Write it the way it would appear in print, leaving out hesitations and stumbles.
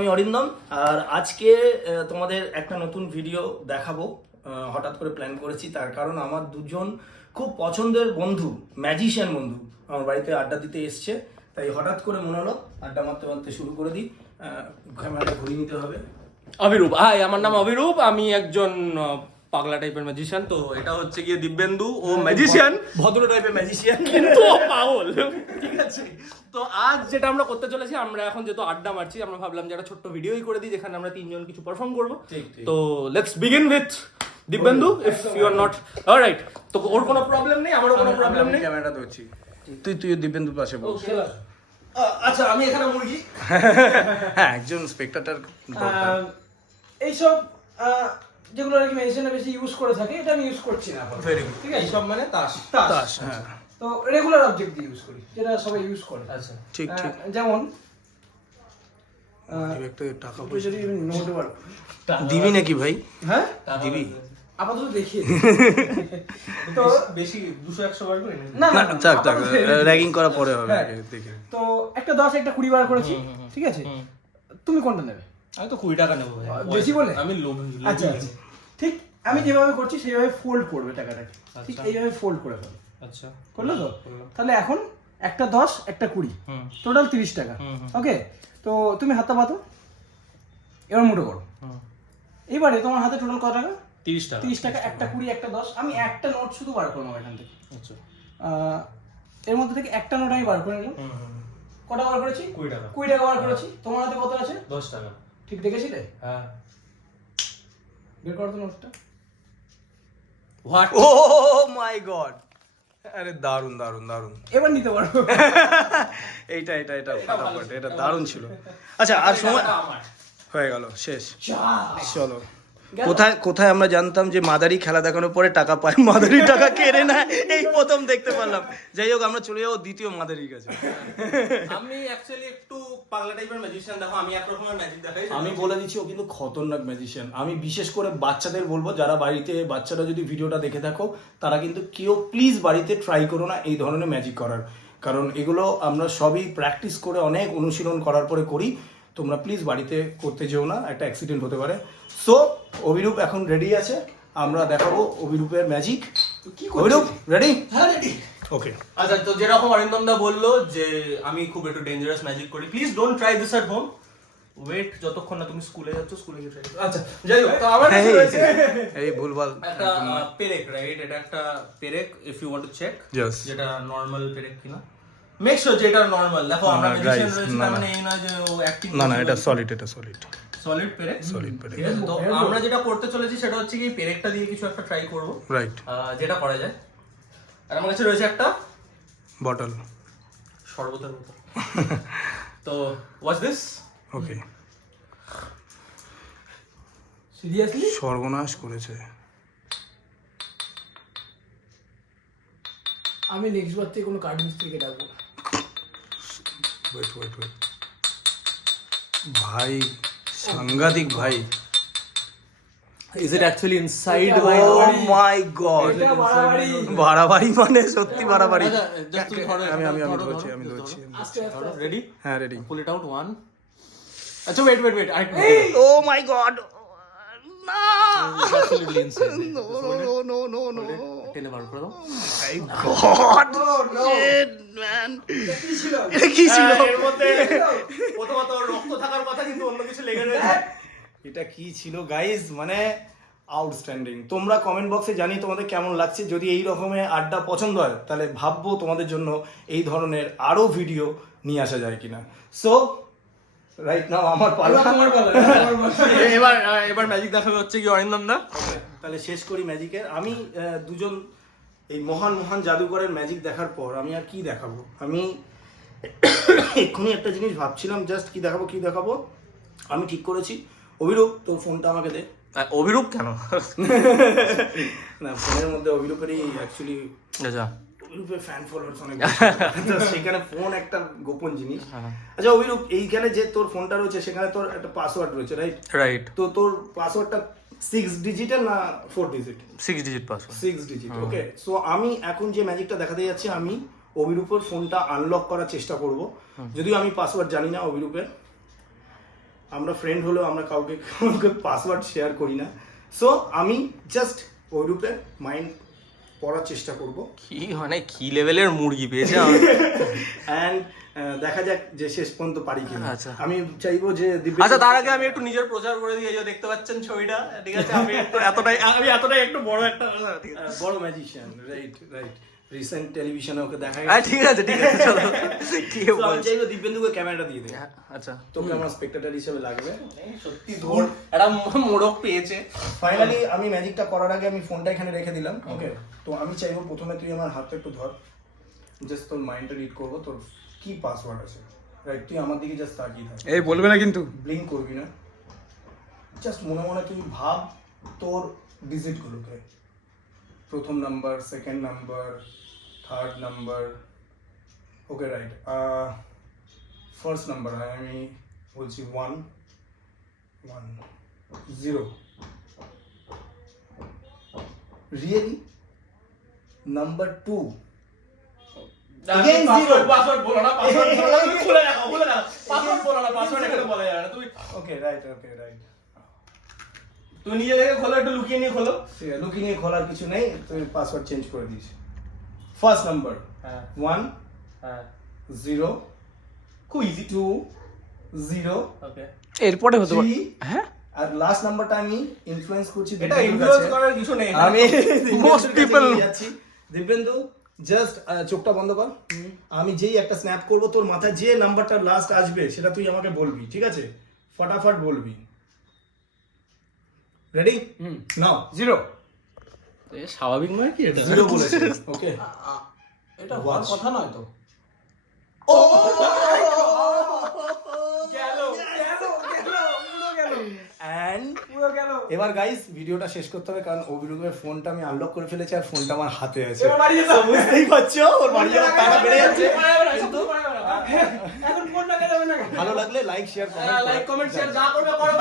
আমি অরিন্দম। আর আজকে তোমাদের একটা নতুন ভিডিও দেখাবো, হঠাৎ করে প্ল্যান করেছি। তার কারণ আমার দুজন খুব পছন্দের বন্ধু, ম্যাজিশিয়ান বন্ধু আমার বাড়িতে আড্ডা দিতে এসছে। তাই হঠাৎ করে মনে হলো আড্ডা মারতে মারতে শুরু করে দিই। ক্যামেরাটা ঘুরিয়ে নিতে হবে। অভিরূপ, হাই, আমার নাম অভিরূপ। আমি একজন পাগলা টাইপের ম্যাজিশিয়ান। তো এটা হচ্ছে গিয়ে দিব্যেন্দু, ও ম্যাজিশিয়ান, ভদ্র টাইপের ম্যাজিশিয়ান, কিন্তু ও পাগল। ঠিক আছে, তো আজ যেটা আমরা করতে চলেছি, আমরা এখন যেহেতু আড্ডা মারছি, আমরা ভাবলাম যে একটা ছোট্ট ভিডিওই করে দিই যেখানে আমরা তিনজন কিছু পারফর্ম করবো। তো let's begin with Dibyendu, if you are not alright. তো ওর কোনো প্রবলেম নেই, আমারও কোনো প্রবলেম নেই। ক্যামেরাটা ধরছি, তুই দিব্যেন্দুর পাশে বস। আচ্ছা, আমি এখানে মুরগি। হ্যাঁ, একজন স্পেক্টাটর। এইসব যেগুলো আর কি মেডিসিনে বেশি ইউজ করে থাকে, এটা আমি ইউজ করছি না। Very good. ঠিক আছে, এইসব মানে তাস। তাস, হ্যাঁ। তো রেগুলার অবজেক্ট দিয়ে ইউজ করি, যেটা সবাই ইউজ করে। আচ্ছা, ঠিক ঠিক। যেমন একটা টাকা তুই পয়সা যদি নোট বার দিবি নাকি ভাই? হ্যাঁ দিবি? আপাতত দেখিয়ে তো বেশি 200-100 বার করে না না, না থাক আপাতত র্যাগিং করা পরে হবে, হ্যাঁ। আগে দেখে। তো একটা 10 একটা 20 বার করেছি, ঠিক আছে? তুমি কোনটা নেবে? আমি তো 20 টাকা নেবো। বেশি বলে? আমি লোভী। আচ্ছা আচ্ছা, ঠিক আমি যেভাবে করছি সেইভাবে ফোল্ড করবে টাকাটাকে, ঠিক এইভাবে ফোল্ড করে ফেলো। আচ্ছা, করলো তো? তাহলে এখন একটা 10 একটা 20, টোটাল 30 টাকা। ওকে, তো তুমি হাতটা পাতো, এবার মুঠো করো। এবারে তোমার হাতে টোটাল কত টাকা? 30 টাকা। 30 টাকা, একটা 20 একটা 10। আমি একটা নোট শুধু বার করবো এখান থেকে। আচ্ছা, এর মধ্যে থেকে একটা নোট আমি বার করে নিলাম। কটা বার করেছি? 20 টাকা। 20 টাকা বার করেছি। তোমার হাতে কত আছে? 10 টাকা। ঠিক দেখেছিলে? হ্যাঁ। বের করো তো নোটটা। হোয়াট? ও মাই গড, আরে দারুন দারুন দারুন। এবার নিতে পারো। এইটা ফাটাফাট, এটা দারুণ ছিল। আচ্ছা, আর সময় আমার। হয়ে গেল, শেষ। যা চলো, কোথায় আমরা জানতাম যে মাদারি খেলা দেখানোর পরে টাকা পায়, মাদারি টাকা কেড়ে নেয়, এই প্রথম দেখতে পারলাম। যাই হোক, আমরা চলে যাবো দ্বিতীয় মাদারির কাছে। আমি অ্যাকচুয়ালি একটু পাগলা টাইপের ম্যাজিশিয়ান। দেখো, আমি এক রকমের ম্যাজিক দেখাই। আমি বলে দিচ্ছি, ও কিন্তু খতরনাক ম্যাজিশিয়ান। আমি বিশেষ করে বাচ্চাদের বলবো, যারা বাড়িতে, বাচ্চারা যদি ভিডিওটা দেখে থাকো, তারা কিন্তু কেউ প্লিজ বাড়িতে ট্রাই করো না এই ধরনের ম্যাজিক করার। কারণ এগুলো আমরা সবই প্র্যাকটিস করে, অনেক অনুশীলন করার পরে করি। তোমরা প্লিজ বাড়িতে করতে যেও না, একটা অ্যাক্সিডেন্ট হতে পারে। সো অভিরূপ এখন রেডি আছে, আমরা দেখাবো অভিরূপের ম্যাজিক। অভিরূপ রেডি? হ্যাঁ রেডি। ওকে। আচ্ছা, তো যেরকম অরিন্দম দা বললো যে আমি খুব একটু ডেঞ্জারাস ম্যাজিক করি, please don't try this at home. Wait যতক্ষণ না তুমি স্কুলে যাচ্ছ, স্কুলে গিয়ে ট্রাই করো। আচ্ছা, যাই হোক, তো আমার কাছে রয়েছে এই ভুলভাল একটা পেরেক, রাইট? এটা একটা পেরেক, if you want to check Yes. যেটা নরমাল পেরেক কিনা। মেক শিওর যে এটা নরমাল। দেখো, আমরা না, ম্যাজিশিয়ান guys, রয়েছে, না, তার না। মানে এই নয় যে ও অ্যাক্টিং। না, এটা সলিড, এটা সলিড সলিড পেরেক। পেরেক। ঠিক আছে, তো আমরা যেটা করতে চলেছি সেটা হচ্ছে কি পেরেকটা দিয়ে কিছু একটা ট্রাই করব, রাইট। যেটা করা যায়। আর আমার কাছে রয়েছে একটা বটল। শরবতের মতো। তো ওয়াচ দিস। ওকে। সিরিয়াসলি? সর্বনাশ করেছে। আমি নেক্সট বার থেকে কোনো কার্ড মিস্ত্রিকে ডাকবো না। ওয়েট ভাই, সাংঘাতিক ভাই। ইজ ইট অ্যাকচুয়ালি ইনসাইড এটা মাই ও বাড়াবাড়ি। মাই গড, এটা বাড়াবাড়ি। বাড়াবাড়ি মানে সত্যি বাড়াবাড়ি। আমি ধরছি। আস্তে আস্তে আস্তে। রেডি? হ্যাঁ, রেডি। Pool it out 1। আচ্ছা, ওয়েট ও মাই গড, না, অ্যাকচুয়ালি ইনসাইড। নো, টেনে বার করে দাও। মাই গড, শিট ম্যান, কি ছিল? এটা কি ছিল? এর মধ্যে প্রথমত রক্ত থাকার কথা, কিন্তু অন্য কিছু লেগে রয়েছে। এটা কি ছিল গাইস? মানে আউটস্ট্যান্ডিং। তোমরা কমেন্ট বক্সে জানি তোমাদের কেমন লাগছে। যদি এই রকমের আড্ডা পছন্দ হয়, তাহলে ভাববো তোমাদের জন্য এই ধরনের আরো ভিডিও নিয়ে আসা যায় কিনা। সো রাইট নাও আমার পালা। তোমার বলো, তোমার বলো। এবার ম্যাজিক দেখাবে হচ্ছে কি অরিন্দম দা। তাহলে শেষ করি ম্যাজিকের। আমি দুজন এই মহান জাদুকরের ম্যাজিক দেখার পর আমি আর কি দেখাবো? আমি এক্ষুনি একটা জিনিস ভাবছিলাম, জাস্ট কি দেখাবো। আমি ঠিক করেছি, অভিরূপ তোর ফোনটা আমাকে দে। অভিরূপ কেন? না, ফোনের মধ্যে অভিরূপেরই অ্যাকচুয়ালি, আচ্ছা, অভিরূপের ফ্যান ফলোয়ার্স অনেক বেশি। তো সেখানে ফোন একটা গোপন জিনিস। আচ্ছা অভিরূপ, এইখানে যে তোর ফোনটা রয়েছে সেখানে তোর একটা পাসওয়ার্ড রয়েছে, রাইট? তো তোর পাসওয়ার্ডটা 6 ডিজিটের না 4 ডিজিট? 6 digit password. 6 ডিজিট। ওকে, সো আমি এখন যে ম্যাজিকটা দেখাতে যাচ্ছি, আমি অভিরূপের ফোনটা আনলক করার চেষ্টা করব। যদিও আমি পাসওয়ার্ড জানি না অভিরূপের। আমরা ফ্রেন্ড হলেও আমরা কাউকে পাসওয়ার্ড শেয়ার করি না। সো আমি জাস্ট ওই রূপে মাইন্ড পড়ার চেষ্টা করব কি মানে কি লেভেলের মুরগি পেয়েছে অ্যান্ড দেখা যাক যে শেষ পর্যন্ত পারি কিনা। আচ্ছা। আমি চাইবো যে আচ্ছা তার আগে আমি একটু নিজের প্রচার করে দিই, এই যে দেখতে পাচ্ছেন ছবিটা, ঠিক আছে? আমি এতটাই একটু বড় একটা ঠিক আছে? বড় ম্যাজিশিয়ান, রাইট রাইট। রিসেন্ট টেলিভিশনে ওকে দেখা হ্যাঁ ঠিক আছে চলো কি So, আমি বলছি? চাইবো দিব্যেন্দুকে ক্যামেরাটা দিয়ে দে, আচ্ছা তোকে আমার স্পেক্টেটর হিসেবে লাগবে। সত্যি ধর একটা মোড়ক পেয়েছে। ফাইনালি আমি ম্যাজিকটা করার আগে আমি ফোনটা এখানে রেখে দিলাম, ওকে? তো আমি চাইবো প্রথমে তুই আমার হাতটা একটু ধর, জাস্ট তোর মাইন্ডটা রিড করবো, তোর কি পাসওয়ার্ড আছে, রাইট? তুই আমার দিকে জাস্ট তাকিয়ে থাক, এই বলবে না কিন্তু। ব্লিঙ্ক করবি না, জাস্ট মনে মনে তুই ভাব তোর ডিজিটগুলোকে, প্রথম number, second number, third number, okay right. First number আমি বলছি 1 1 0, really? Number 2 Again zero. Password বলো না, পাসওয়ার্ড বলো না, খুলে রাখো পাসওয়ার্ড বলো না, পাসওয়ার্ড এখানে বলা যাবে না। তুমি ওকে রাইট তুমি নিজে থেকে খোলো, একটু লুকিয়ে নিয়ে খোলো। লুকিয়ে নিয়ে খোলার কিছু নেই, তুই পাসওয়ার্ড চেঞ্জ করে দিস। ফার্স্ট নাম্বার হ্যাঁ 1 হ্যাঁ 0 খুব ইজি। 2 0 ওকে এরপরে হতে পারে। 3, হ্যাঁ আর লাস্ট নাম্বারটা আমি ইনফ্লুয়েন্স করছি এটা দিব্যেন্দুর ইনফ্লুয়েন্স কাছে। করার কিছু নেই। আমি Most people- যাচ্ছি। দিব্যেন্দু জাস্ট চোখটা বন্ধ কর, আমি যেই একটা স্ন্যাপ করব তোর মাথায় যে নাম্বারটা লাস্ট আসবে সেটা তুই আমাকে বলবি, ঠিক আছে? ফটাফট বলবি। রেডি? নাও। 0 স্বাভাবিক নয় কি এটা? 0 বলেছে, ওকে? এটা হওয়ার কথা নয় তো। অ্যান্ড এবার গাইস ভিডিওটা শেষ করতে হবে, কারণ অভিরূপের ফোনটা আমি আনলক করে ফেলেছি আর ফোনটা আমার হাতে আছে। এবার বাড়ি যেতে হবে। So, বুঝতেই পারছো ওর বাড়ি যাওয়ার তাড়া বেড়ে যাচ্ছে। কিন্তু এখন ফোন লাগাতে হবে না। ভালো লাগলে like share like comment share যা করবে করো।